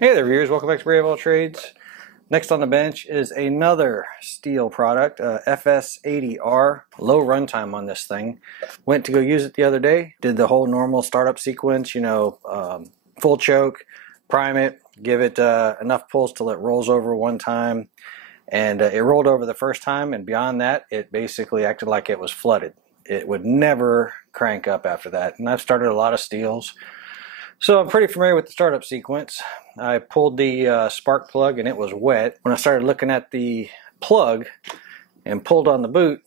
Hey there viewers, welcome back to Brave All Trades. Next on the bench is another Stihl product, FS80R. Low runtime on this thing. Went to go use it the other day, did the whole normal startup sequence, full choke, prime it, give it enough pulls till it rolls over one time. And it rolled over the first time, and beyond that, it basically acted like it was flooded. It would never crank up after that. And I've started a lot of Stihls, so I'm pretty familiar with the startup sequence. I pulled the spark plug and it was wet. When I started looking at the plug and pulled on the boot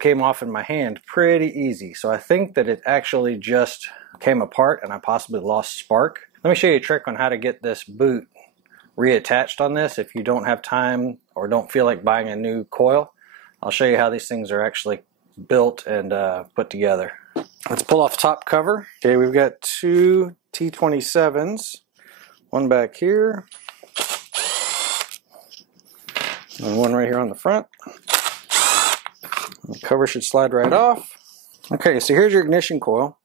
came off in my hand pretty easy. So I think that it actually just came apart and I possibly lost spark. Let me show you a trick on how to get this boot reattached on this if you don't have time or don't feel like buying a new coil. I'll show you how these things are actually built and put together. Let's pull off the top cover. Okay, we've got two T27s, one back here, and one right here on the front. The cover should slide right off. Okay, so here's your ignition coil.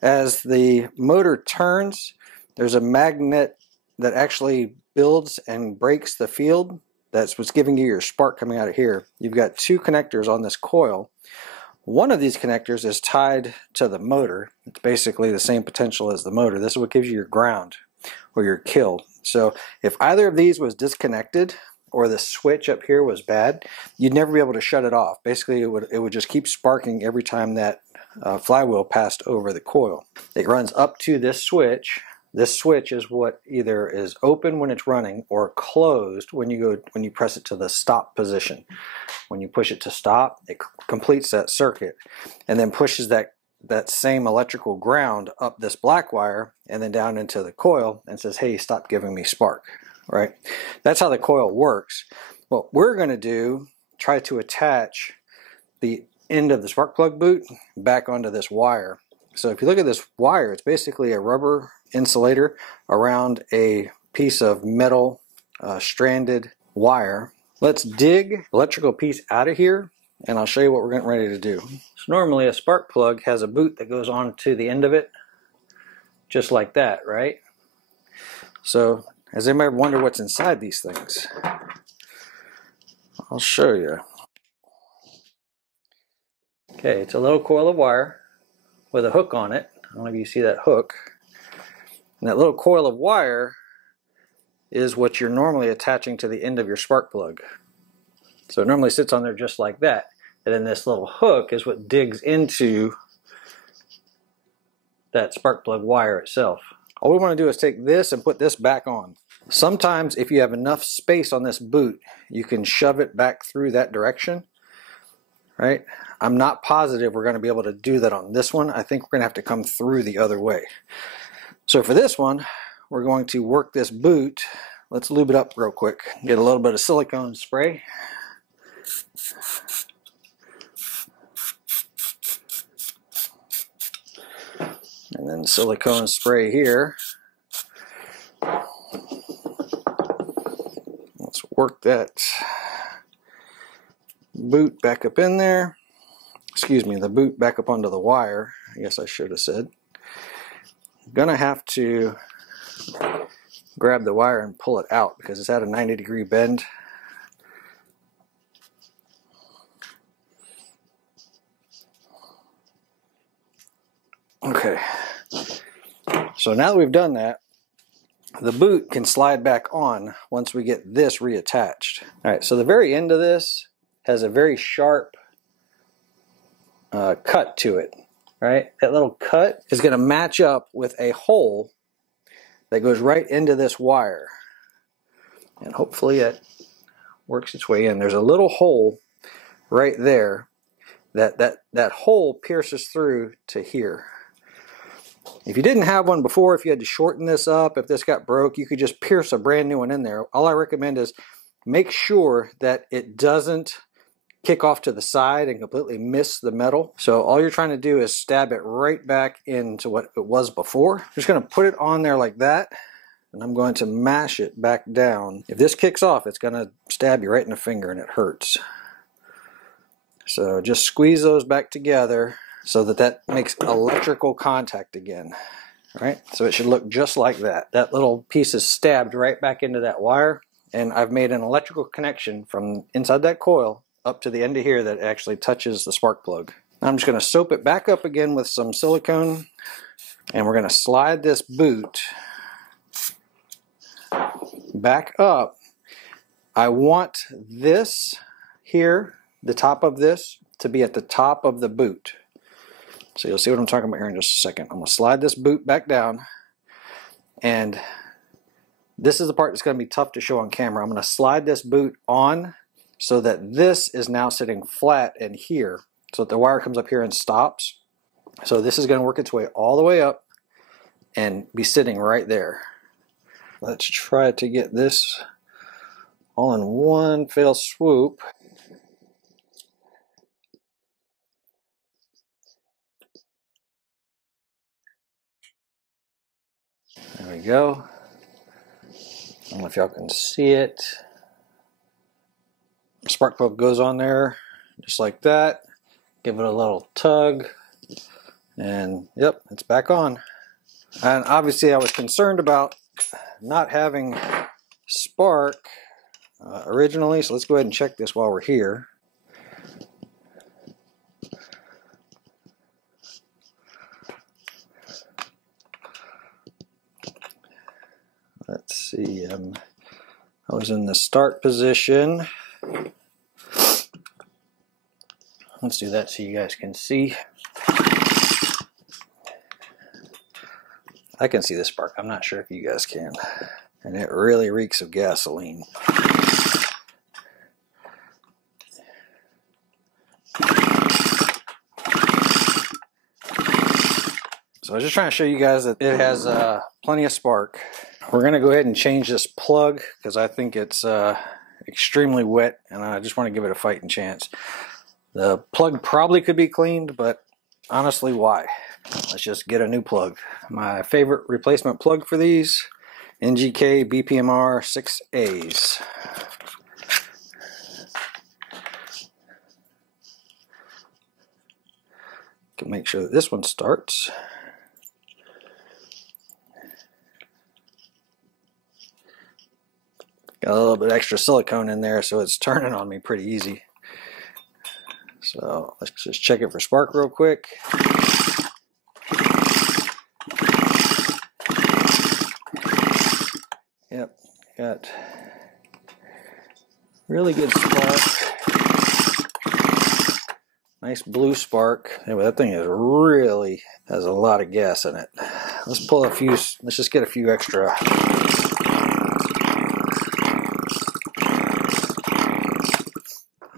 As the motor turns, there's a magnet that actually builds and breaks the field. That's what's giving you your spark coming out of here. You've got two connectors on this coil. One of these connectors is tied to the motor. It's basically the same potential as the motor. This is what gives you your ground or your kill. So if either of these was disconnected or the switch up here was bad, you'd never be able to shut it off. Basically it would just keep sparking every time that flywheel passed over the coil. It runs up to this switch. This switch is what either is open when it's running or closed when you press it to the stop position. When you push it to stop, it completes that circuit and then pushes that same electrical ground up this black wire and then down into the coil and says, hey, stop giving me spark, right? That's how the coil works. What we're going to do, try to attach the end of the spark plug boot back onto this wire. So if you look at this wire, it's basically a rubber insulator around a piece of metal stranded wire. Let's dig the electrical piece out of here and I'll show you what we're getting ready to do. So normally a spark plug has a boot that goes on to the end of it, just like that, right? So has anybody ever wondered what's inside these things? I'll show you. Okay, it's a little coil of wire with a hook on it. I don't know if you see that hook. And that little coil of wire is what you're normally attaching to the end of your spark plug. So it normally sits on there just like that. And then this little hook is what digs into that spark plug wire itself. All we want to do is take this and put this back on. Sometimes if you have enough space on this boot, you can shove it back through that direction, right? I'm not positive we're going to be able to do that on this one. I think we're going to have to come through the other way. So for this one, we're going to work this boot. Let's lube it up real quick. Get a little bit of silicone spray. And then silicone spray here. Let's work that boot back up in there. Excuse me, the boot back up onto the wire. I guess I should have said. I'm gonna have to grab the wire and pull it out because it's at a 90-degree bend. Okay, so now that we've done that, the boot can slide back on once we get this reattached. All right, so the very end of this has a very sharp cut to it, right? That little cut is going to match up with a hole that goes right into this wire. And hopefully it works its way in. There's a little hole right there that hole pierces through to here. If you didn't have one before, if you had to shorten this up, if this got broke, you could just pierce a brand new one in there. All I recommend is make sure that it doesn't kick off to the side and completely miss the metal. So all you're trying to do is stab it right back into what it was before. I'm just going to put it on there like that, and I'm going to mash it back down. If this kicks off, it's going to stab you right in the finger and it hurts. So just squeeze those back together so that makes electrical contact again. Right, so it should look just like that. That little piece is stabbed right back into that wire, and I've made an electrical connection from inside that coil up to the end of here that actually touches the spark plug. I'm just going to soap it back up again with some silicone, and we're going to slide this boot back up. I want this here, the top of this, to be at the top of the boot. So you'll see what I'm talking about here in just a second. I'm going to slide this boot back down, and this is the part that's going to be tough to show on camera. I'm going to slide this boot on so that this is now sitting flat in here, so that the wire comes up here and stops. So this is going to work its way all the way up and be sitting right there. Let's try to get this all in one fell swoop. There we go. I don't know if y'all can see it. Spark plug goes on there just like that. Give it a little tug, and yep, it's back on. And obviously I was concerned about not having spark originally, so let's go ahead and check this while we're here. Let's see, I was in the start position. Let's do that so you guys can see. I can see the spark. I'm not sure if you guys can. And it really reeks of gasoline. So I was just trying to show you guys that it has plenty of spark. We're going to go ahead and change this plug because I think it's extremely wet, and I just want to give it a fighting chance. The plug probably could be cleaned, but honestly, why? Let's just get a new plug. My favorite replacement plug for these, NGK BPMR 6As. Can make sure that this one starts. Got a little bit extra silicone in there, so it's turning on me pretty easy. So let's just check it for spark real quick. Yep, got really good spark. Nice blue spark. Anyway, that thing is really has a lot of gas in it. Let's pull a few, let's just get a few extra.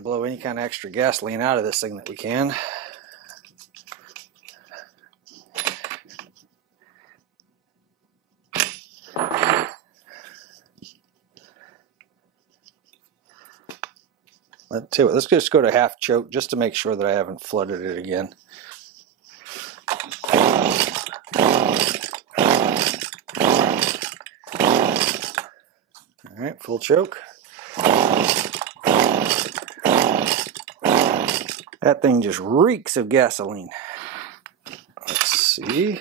Blow any kind of extra gasoline out of this thing that we can. Let's do it. Let's just go to half choke just to make sure that I haven't flooded it again. All right, full choke. That thing just reeks of gasoline. Let's see.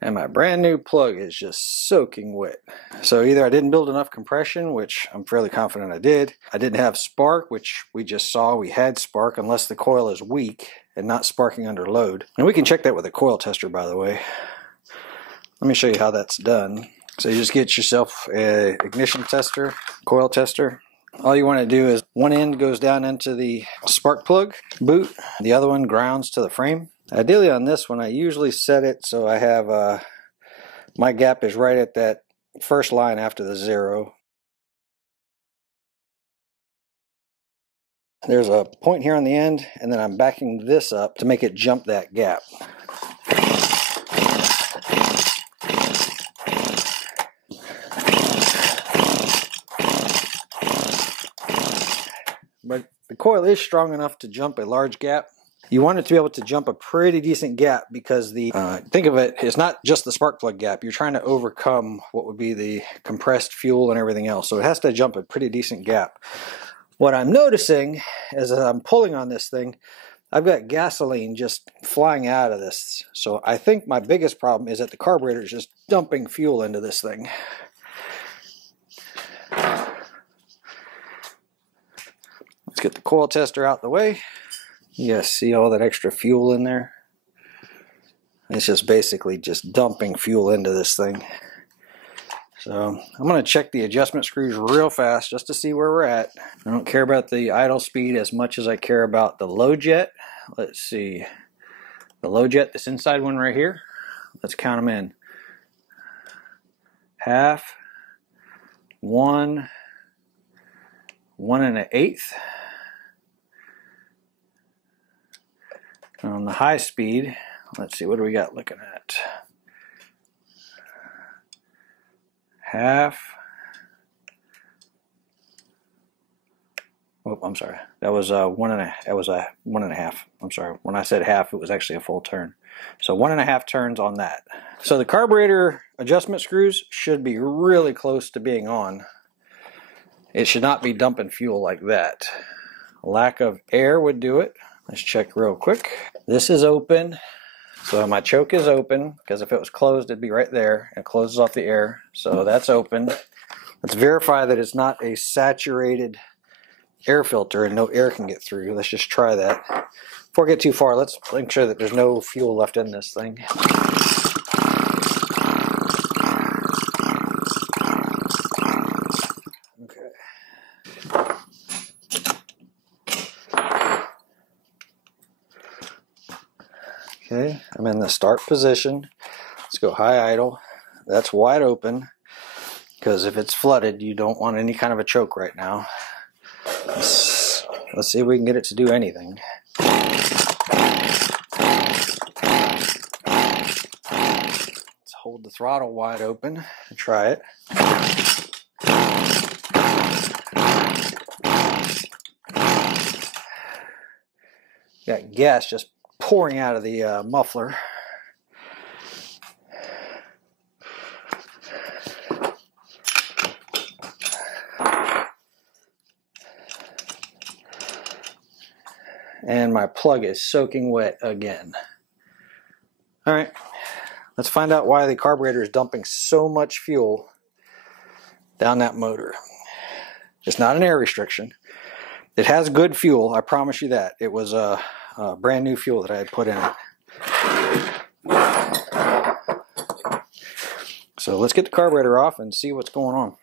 And my brand new plug is just soaking wet. So either I didn't build enough compression, which I'm fairly confident I did. I didn't have spark, which we just saw we had spark, unless the coil is weak and not sparking under load. And we can check that with a coil tester, by the way. Let me show you how that's done. So you just get yourself an ignition tester, coil tester. All you want to do is one end goes down into the spark plug boot, the other one grounds to the frame. Ideally on this one, I usually set it so I have my gap is right at that first line after the 0. There's a point here on the end, and then I'm backing this up to make it jump that gap. But the coil is strong enough to jump a large gap. You want it to be able to jump a pretty decent gap because the think of it, it's not just the spark plug gap. You're trying to overcome what would be the compressed fuel and everything else. So it has to jump a pretty decent gap. What I'm noticing as I'm pulling on this thing, I've got gasoline just flying out of this. So I think my biggest problem is that the carburetor is just dumping fuel into this thing. Let's get the coil tester out the way. You guys see all that extra fuel in there? It's just basically just dumping fuel into this thing. So I'm going to check the adjustment screws real fast just to see where we're at. I don't care about the idle speed as much as I care about the low jet. Let's see. The low jet, this inside one right here. Let's count them in. Half, 1, 1 1/8. On the high speed, let's see, what do we got looking at? Half. Oh, I'm sorry. That was 1.5. I'm sorry. When I said half, it was actually a full turn. So 1.5 turns on that. So the carburetor adjustment screws should be really close to being on. It should not be dumping fuel like that. Lack of air would do it. Let's check real quick. This is open. So my choke is open, because if it was closed, it'd be right there. It closes off the air. So that's open. Let's verify that it's not a saturated air filter and no air can get through. Let's just try that. Before I get too far, let's make sure that there's no fuel left in this thing. Okay, I'm in the start position. Let's go high idle. That's wide open, because if it's flooded, you don't want any kind of a choke right now. Let's see if we can get it to do anything. Let's hold the throttle wide open and try it. Got gas just pouring out of the muffler. And my plug is soaking wet again. All right, let's find out why the carburetor is dumping so much fuel down that motor. It's not an air restriction. It has good fuel, I promise you that. It was a brand new fuel that I had put in it. So let's get the carburetor off and see what's going on.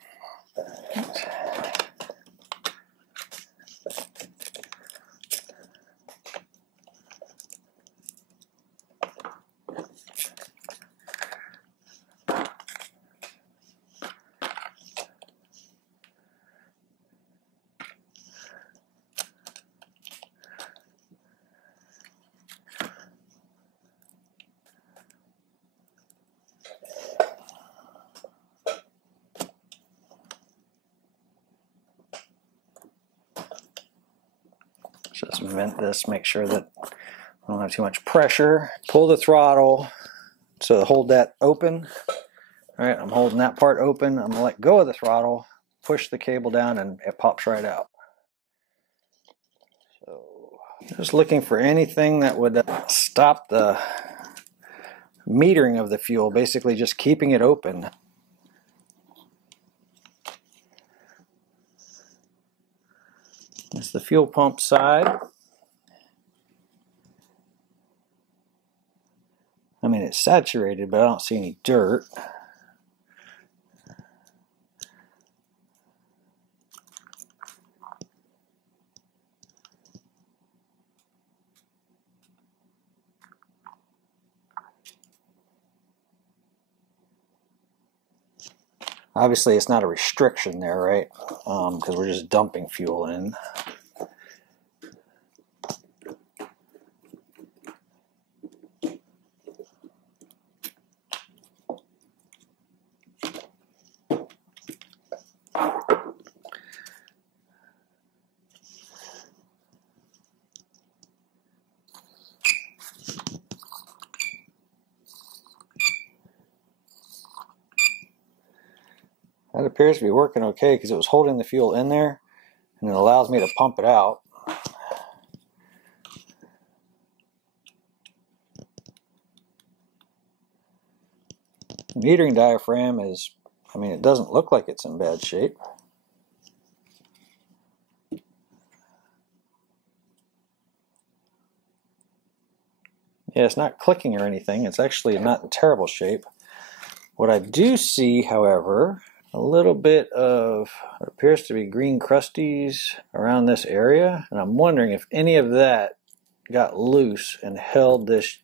Just vent this, make sure that I don't have too much pressure. Pull the throttle, so hold that open. All right, I'm holding that part open. I'm gonna let go of the throttle, push the cable down, and it pops right out. So just looking for anything that would stop the metering of the fuel, basically just keeping it open. It's the fuel pump side. I mean, it's saturated, but I don't see any dirt. Obviously, it's not a restriction there, right? Because we're just dumping fuel in. That appears to be working okay because it was holding the fuel in there and it allows me to pump it out. Metering diaphragm is, I mean, it doesn't look like it's in bad shape. Yeah, it's not clicking or anything. It's actually not in terrible shape. What I do see, however, a little bit of what appears to be green crusties around this area, and I'm wondering if any of that got loose and held this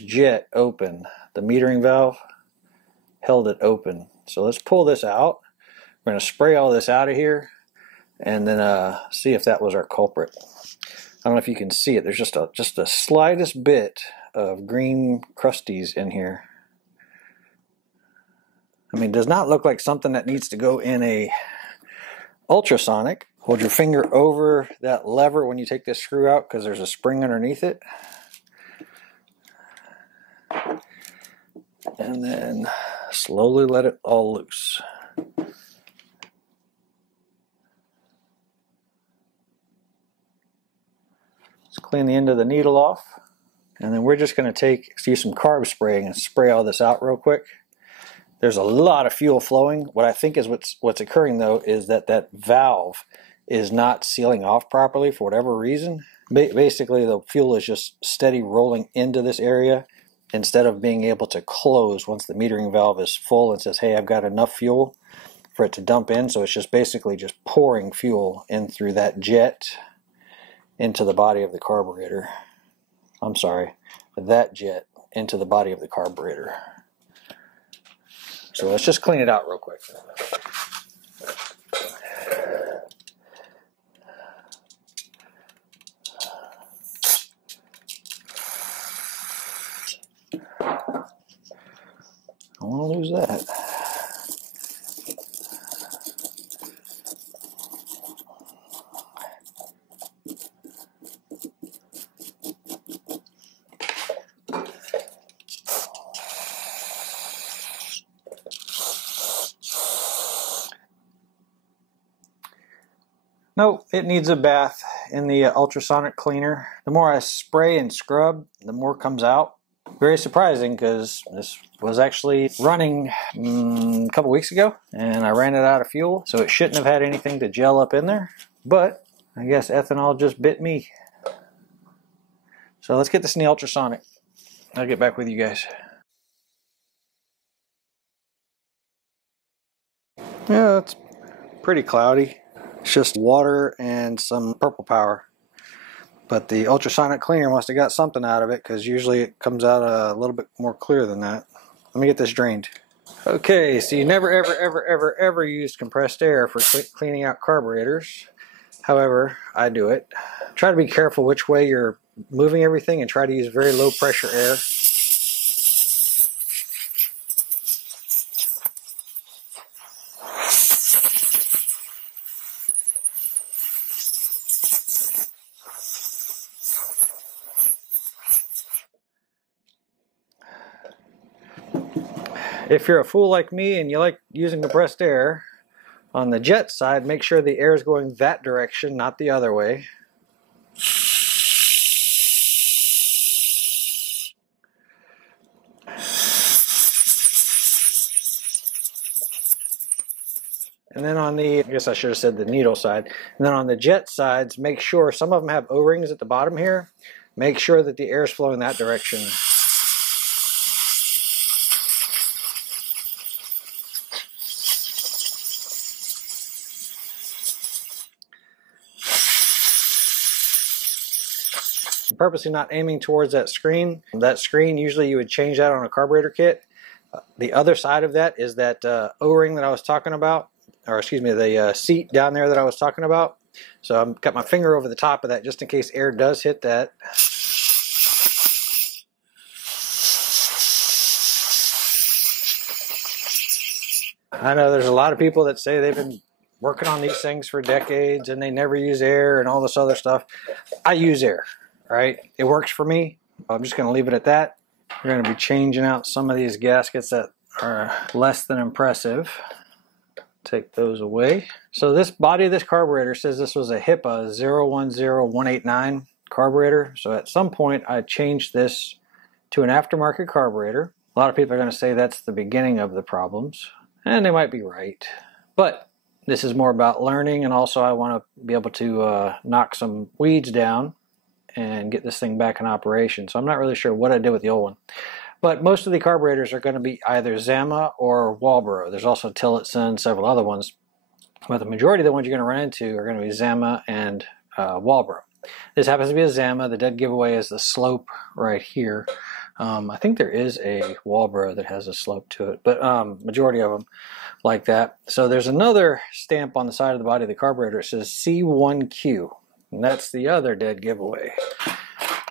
jet open. The metering valve held it open. So let's pull this out. We're going to spray all this out of here and then see if that was our culprit. I don't know if you can see it. There's just the slightest bit of green crusties in here. I mean, it does not look like something that needs to go in a ultrasonic. Hold your finger over that lever when you take this screw out because there's a spring underneath it. And then slowly let it all loose. Let's clean the end of the needle off. And then we're just going to use some carb spraying and spray all this out real quick. There's a lot of fuel flowing. What I think is what's occurring though is that valve is not sealing off properly for whatever reason. Basically the fuel is just steady rolling into this area instead of being able to close once the metering valve is full and says, hey, I've got enough fuel for it to dump in. So it's just basically just pouring fuel in through that jet into the body of the carburetor. I'm sorry, that jet into the body of the carburetor. So let's just clean it out real quick. I don't want to lose that. Nope, it needs a bath in the ultrasonic cleaner. The more I spray and scrub, the more comes out. Very surprising because this was actually running a couple weeks ago and I ran it out of fuel, so it shouldn't have had anything to gel up in there, but I guess ethanol just bit me. So let's get this in the ultrasonic. I'll get back with you guys. Yeah, it's pretty cloudy. It's just water and some purple power. But the ultrasonic cleaner must have got something out of it because usually it comes out a little bit more clear than that. Let me get this drained. Okay, so you never ever use compressed air for cleaning out carburetors. However, I do it. Try to be careful which way you're moving everything and try to use very low pressure air. If you're a fool like me and you like using compressed air, on the jet side, make sure the air is going that direction, not the other way. And then on the, I guess I should have said the needle side, and then on the jet sides, make sure, some of them have O-rings at the bottom here, make sure that the air is flowing that direction. I'm purposely not aiming towards that screen. That screen, usually you would change that on a carburetor kit. The other side of that is that O-ring that I was talking about, or excuse me, the seat down there that I was talking about. So I've got my finger over the top of that just in case air does hit that. I know there's a lot of people that say they've been working on these things for decades and they never use air and all this other stuff. I use air, right? It works for me. I'm just going to leave it at that. We're going to be changing out some of these gaskets that are less than impressive. Take those away. So this body of this carburetor says this was a HIPAA 010189 carburetor. So at some point I changed this to an aftermarket carburetor. A lot of people are going to say that's the beginning of the problems, and they might be right. But this is more about learning, and also I want to be able to knock some weeds down and get this thing back in operation. So I'm not really sure what I did with the old one. But most of the carburetors are going to be either Zama or Walbro. There's also Tillotson, several other ones. But the majority of the ones you're going to run into are going to be Zama and Walbro. This happens to be a Zama. The dead giveaway is the slope right here. I think there is a Walbro that has a slope to it, but majority of them like that. So there's another stamp on the side of the body of the carburetor. It says C1Q, and that's the other dead giveaway.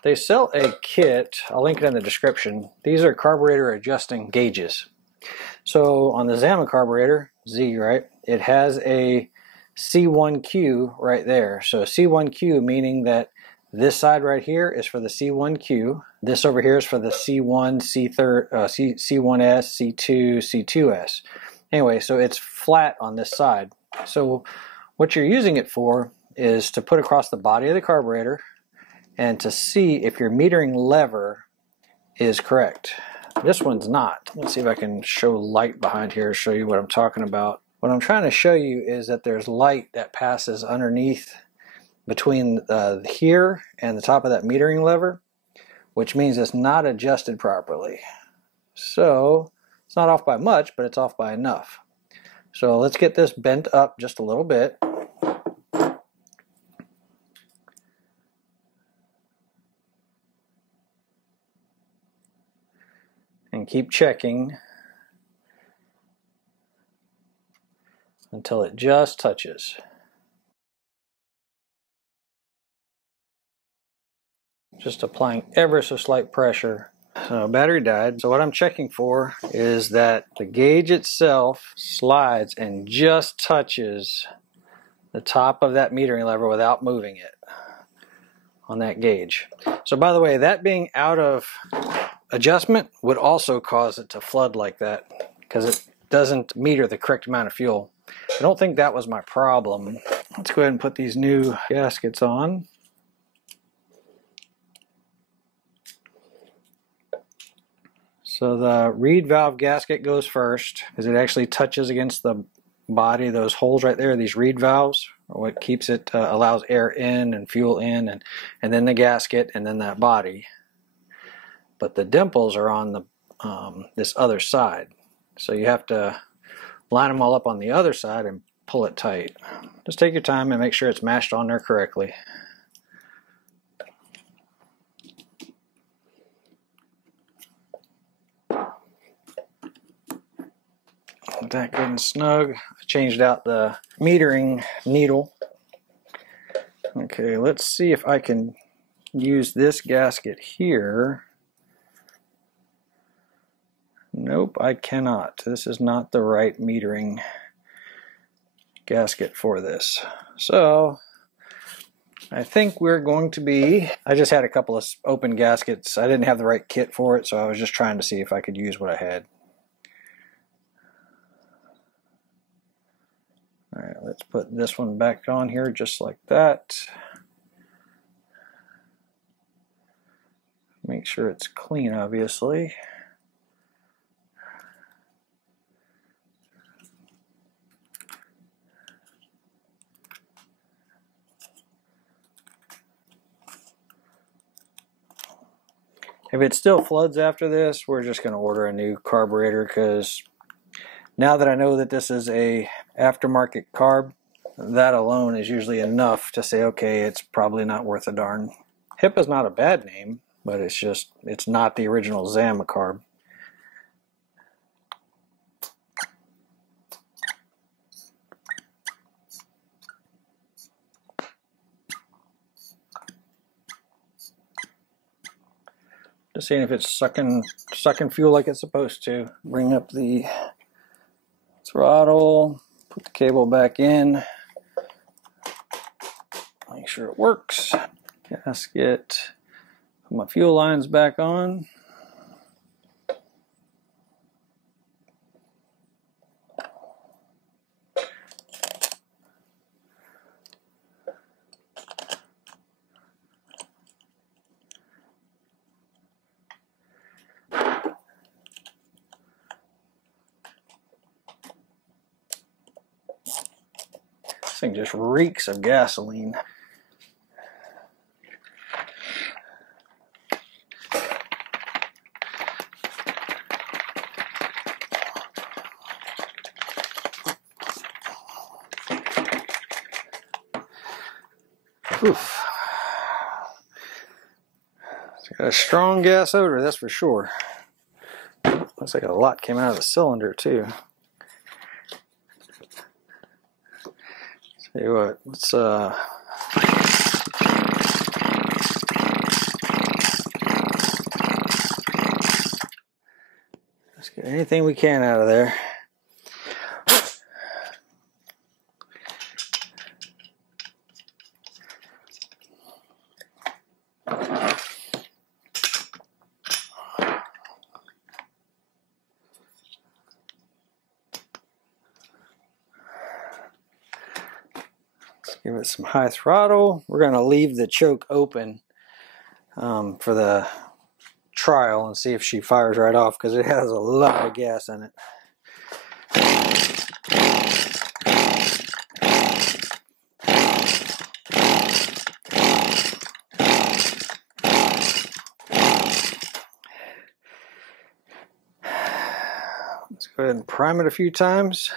They sell a kit. I'll link it in the description. These are carburetor adjusting gauges. So on the Zama carburetor, Z, right, it has a C1Q right there. So C1Q meaning that this side right here is for the C1Q. This over here is for the C1, C1S, C2, C2S. Anyway, so it's flat on this side. So what you're using it for is to put across the body of the carburetor and to see if your metering lever is correct. This one's not. Let's see if I can show light behind here to show you what I'm talking about. What I'm trying to show you is that there's light that passes underneath between here and the top of that metering lever, which means it's not adjusted properly. So it's not off by much, but it's off by enough. So let's get this bent up just a little bit. And keep checking until it just touches. Just applying ever so slight pressure. So battery died. So what I'm checking for is that the gauge itself slides and just touches the top of that metering lever without moving it on that gauge. So by the way, that being out of adjustment would also cause it to flood like that because it doesn't meter the correct amount of fuel. I don't think that was my problem. Let's go ahead and put these new gaskets on. So the reed valve gasket goes first because it actually touches against the body. Those holes right there, these reed valves, are what keeps it, allows air in and fuel in, and then the gasket and then that body. But the dimples are on the this other side. So you have to line them all up on the other side and pull it tight. Just take your time and make sure it's mashed on there correctly. That good and snug. I changed out the metering needle. Okay, let's see if I can use this gasket here. Nope, I cannot. This is not the right metering gasket for this. So I think we're going to be, I just had a couple of open gaskets. I didn't have the right kit for it, so I was just trying to see if I could use what I had. All right, let's put this one back on here just like that. Make sure it's clean, obviously. If it still floods after this, we're just going to order a new carburetor because now that I know that this is a aftermarket carb, that alone is usually enough to say, okay, it's probably not worth a darn. HIPAA's not a bad name, but it's not the original Zama carb. Just seeing if it's sucking fuel like it's supposed to. Bring up the throttle, put the cable back in, make sure it works. Gasket, put my fuel lines back on. thing just reeks of gasoline. Oof. It's got a strong gas odor, that's for sure. Looks like a lot came out of the cylinder too. Tell you what, let's get anything we can out of there. Give it some high throttle. We're going to leave the choke open for the trial and see if she fires right off, because it has a lot of gas in it. Let's go ahead and prime it a few times.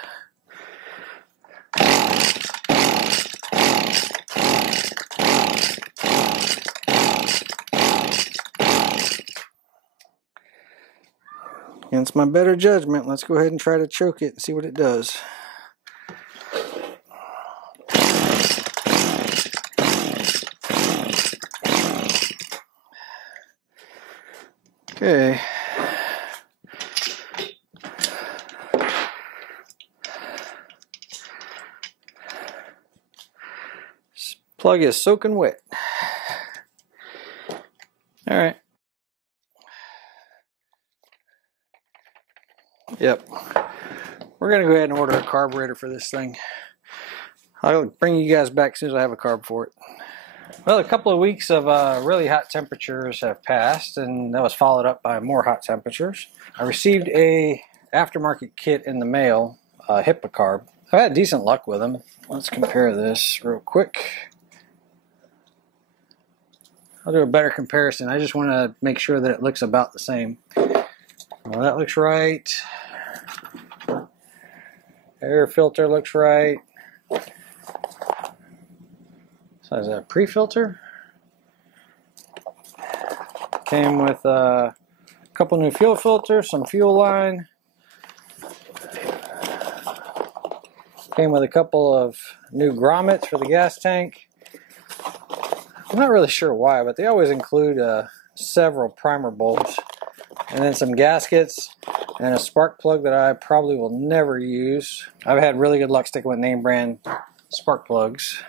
Against my better judgment, let's go ahead and try to choke it and see what it does. Okay. This plug is soaking wet. All right. Yep. We're going to go ahead and order a carburetor for this thing. I'll bring you guys back as soon as I have a carb for it. Well, a couple of weeks of really hot temperatures have passed, and that was followed up by more hot temperatures. I received a aftermarket kit in the mail, HIPAA carb. I've had decent luck with them. Let's compare this real quick. I'll do a better comparison. I just want to make sure that it looks about the same. Well, that looks right. Air filter looks right. So is that a pre-filter? Came with a couple new fuel filters, some fuel line. Came with a couple of new grommets for the gas tank. I'm not really sure why, but they always include several primer bulbs, and then some gaskets, and a spark plug that I probably will never use. I've had really good luck sticking with name brand spark plugs.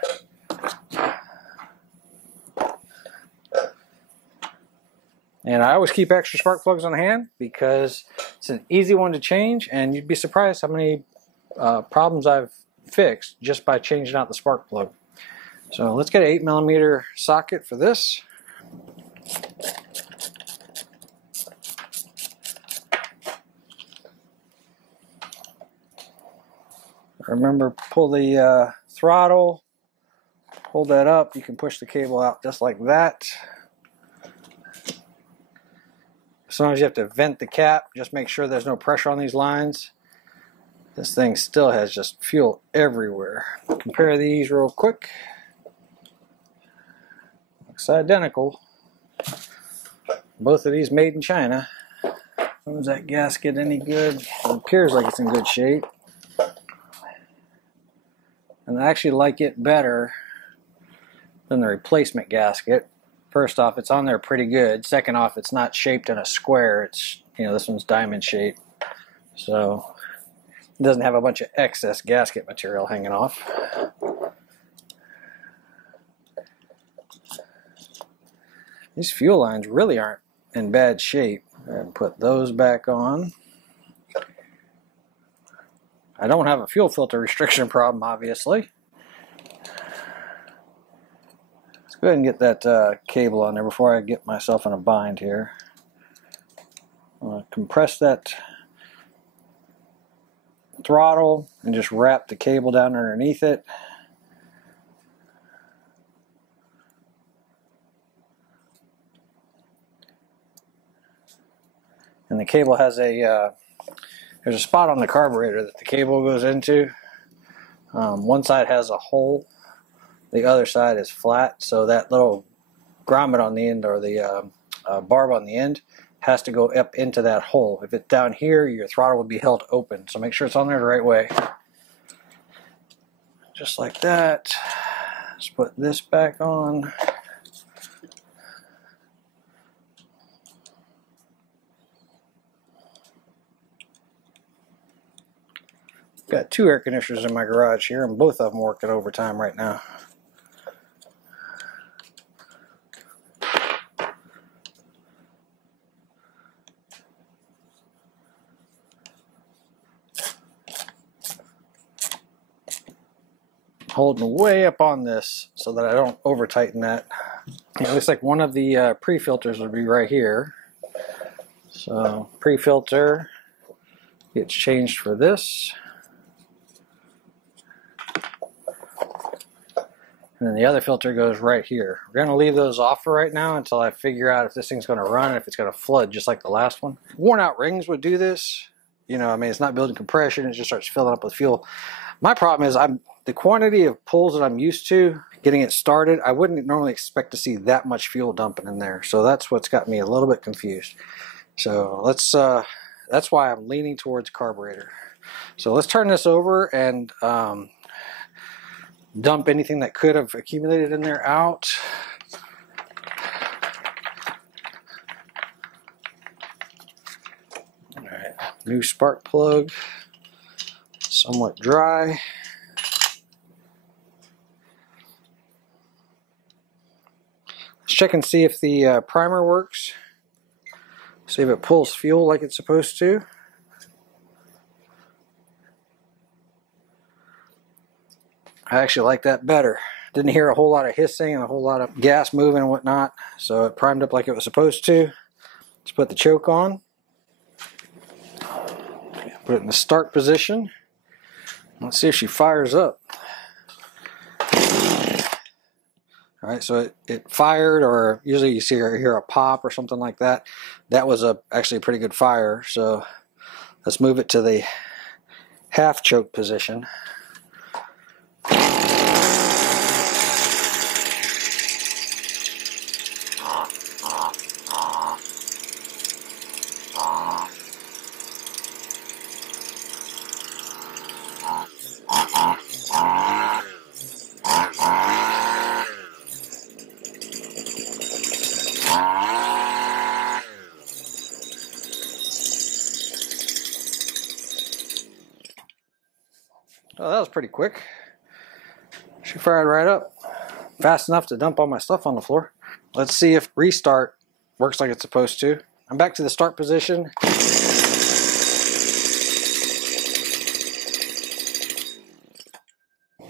And I always keep extra spark plugs on hand because it's an easy one to change, and you'd be surprised how many problems I've fixed just by changing out the spark plug. So let's get an 8mm socket for this. Remember, pull the throttle, hold that up. You can push the cable out just like that. Sometimes you have to vent the cap, just make sure there's no pressure on these lines. This thing still has just fuel everywhere. Compare these real quick. Looks identical. Both of these made in China. Is that gasket any good? It appears like it's in good shape. And I actually like it better than the replacement gasket. First off, it's on there pretty good. Second off, it's not shaped in a square. It's, you know, this one's diamond shaped. So it doesn't have a bunch of excess gasket material hanging off. These fuel lines really aren't in bad shape. And put those back on. I don't have a fuel filter restriction problem, obviously. Let's go ahead and get that cable on there before I get myself in a bind here. I'm going to compress that throttle and just wrap the cable down underneath it. and the cable has a there's a spot on the carburetor that the cable goes into. One side has a hole, the other side is flat, so that little grommet on the end, or the barb on the end, has to go up into that hole. If it's down here, your throttle will be held open, so make sure it's on there the right way. Just like that. Let's put this back on. Got 2 air conditioners in my garage here, and both of them working overtime right now. Holding way up on this so that I don't over tighten that. It looks like one of the pre-filters would be right here. So pre-filter gets changed for this. And then the other filter goes right here. We're going to leave those off for right now until I figure out if this thing's going to run and if it's going to flood just like the last one. Worn out rings would do this. You know, I mean, it's not building compression, it just starts filling up with fuel. My problem is the quantity of pulls that I'm used to getting it started, I wouldn't normally expect to see that much fuel dumping in there. So that's what's got me a little bit confused. So that's why I'm leaning towards carburetor. So let's turn this over and dump anything that could have accumulated in there out. All right, new spark plug, somewhat dry. Let's check and see if the primer works. See if it pulls fuel like it's supposed to. I actually like that better. Didn't hear a whole lot of hissing and a whole lot of gas moving and whatnot, so it primed up like it was supposed to. Let's put the choke on. Put it in the start position. Let's see if she fires up. Alright, so it fired, or usually you see or hear a pop or something like that. That was actually a pretty good fire, so let's move it to the half choke position. Oh, that was pretty quick. She fired right up. Fast enough to dump all my stuff on the floor. Let's see if restart works like it's supposed to. I'm back to the start position.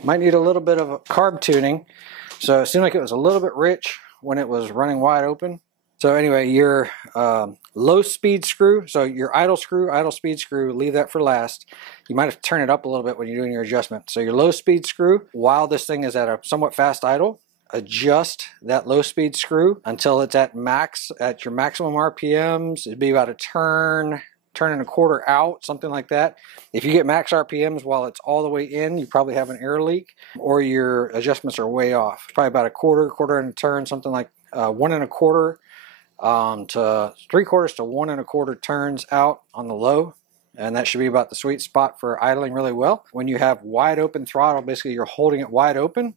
Might need a little bit of a carb tuning. So it seemed like it was a little bit rich when it was running wide open. So anyway, your low speed screw, so your idle speed screw, leave that for last. You might have to turn it up a little bit when you're doing your adjustment. So your low speed screw, while this thing is at a somewhat fast idle, adjust that low speed screw until it's at max, at your maximum RPMs. It'd be about a turn and a quarter out, something like that. If you get max RPMs while it's all the way in, you probably have an air leak, or your adjustments are way off. Probably about a quarter and a turn, something like 1 1/4 to 3/4 to 1 1/4 turns out on the low, and that should be about the sweet spot for idling really well. When you have wide open throttle, basically you're holding it wide open,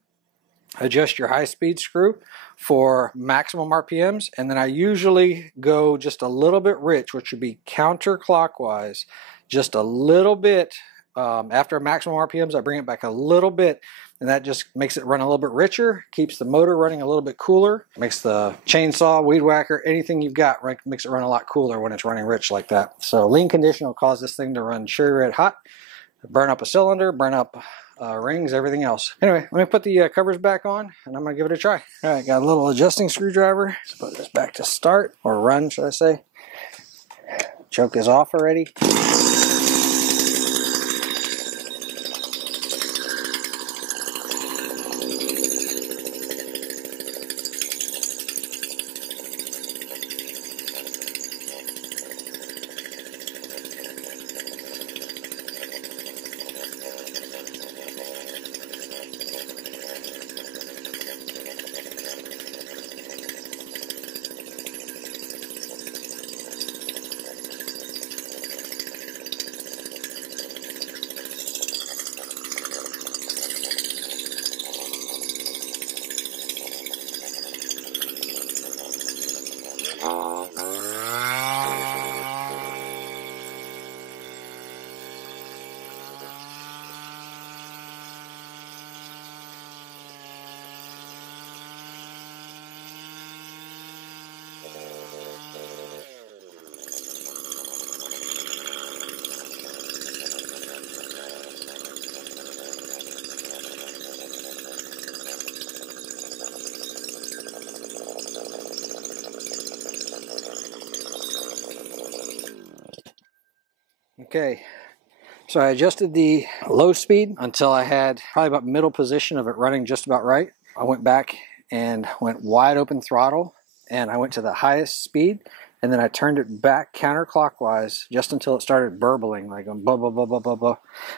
adjust your high speed screw for maximum RPMs, and then I usually go just a little bit rich, which would be counterclockwise, just a little bit. After maximum RPMs, I bring it back a little bit, and that just makes it run a little bit richer, keeps the motor running a little bit cooler, makes the chainsaw, weed whacker, anything you've got, makes it run a lot cooler when it's running rich like that. So lean condition will cause this thing to run cherry red hot, burn up a cylinder, burn up rings, everything else. Anyway, let me put the covers back on, and I'm going to give it a try. All right, got a little adjusting screwdriver. Let's put this back to start, or run, should I say. Choke is off already. Okay, so I adjusted the low speed until I had probably about middle position of it running just about right. I went back and went wide open throttle, and I went to the highest speed, and then I turned it back counterclockwise just until it started burbling, like blah, blah, blah, blah, blah, blah,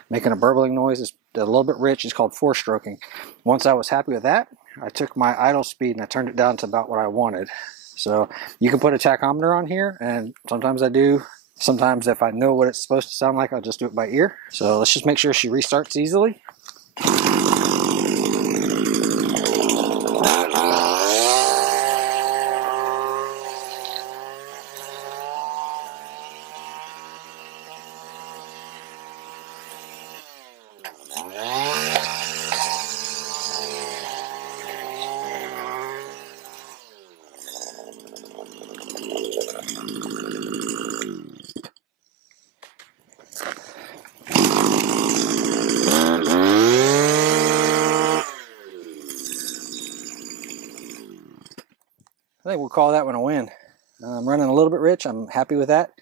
making a burbling noise. It's a little bit rich. It's called four-stroking. Once I was happy with that, I took my idle speed and I turned it down to about what I wanted. So you can put a tachometer on here, and sometimes I do. Sometimes if I know what it's supposed to sound like, I'll just do it by ear. So let's just make sure she restarts easily. I think we'll call that one a win. I'm running a little bit rich. I'm happy with that.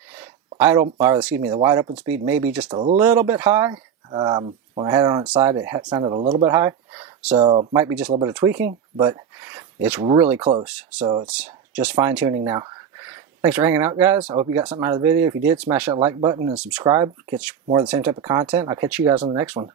The wide open speed may be just a little bit high. When I had it on its side, it sounded a little bit high. So might be just a little bit of tweaking, but it's really close. So it's just fine tuning now. Thanks for hanging out, guys. I hope you got something out of the video. If you did, smash that like button and subscribe. Catch more of the same type of content. I'll catch you guys on the next one.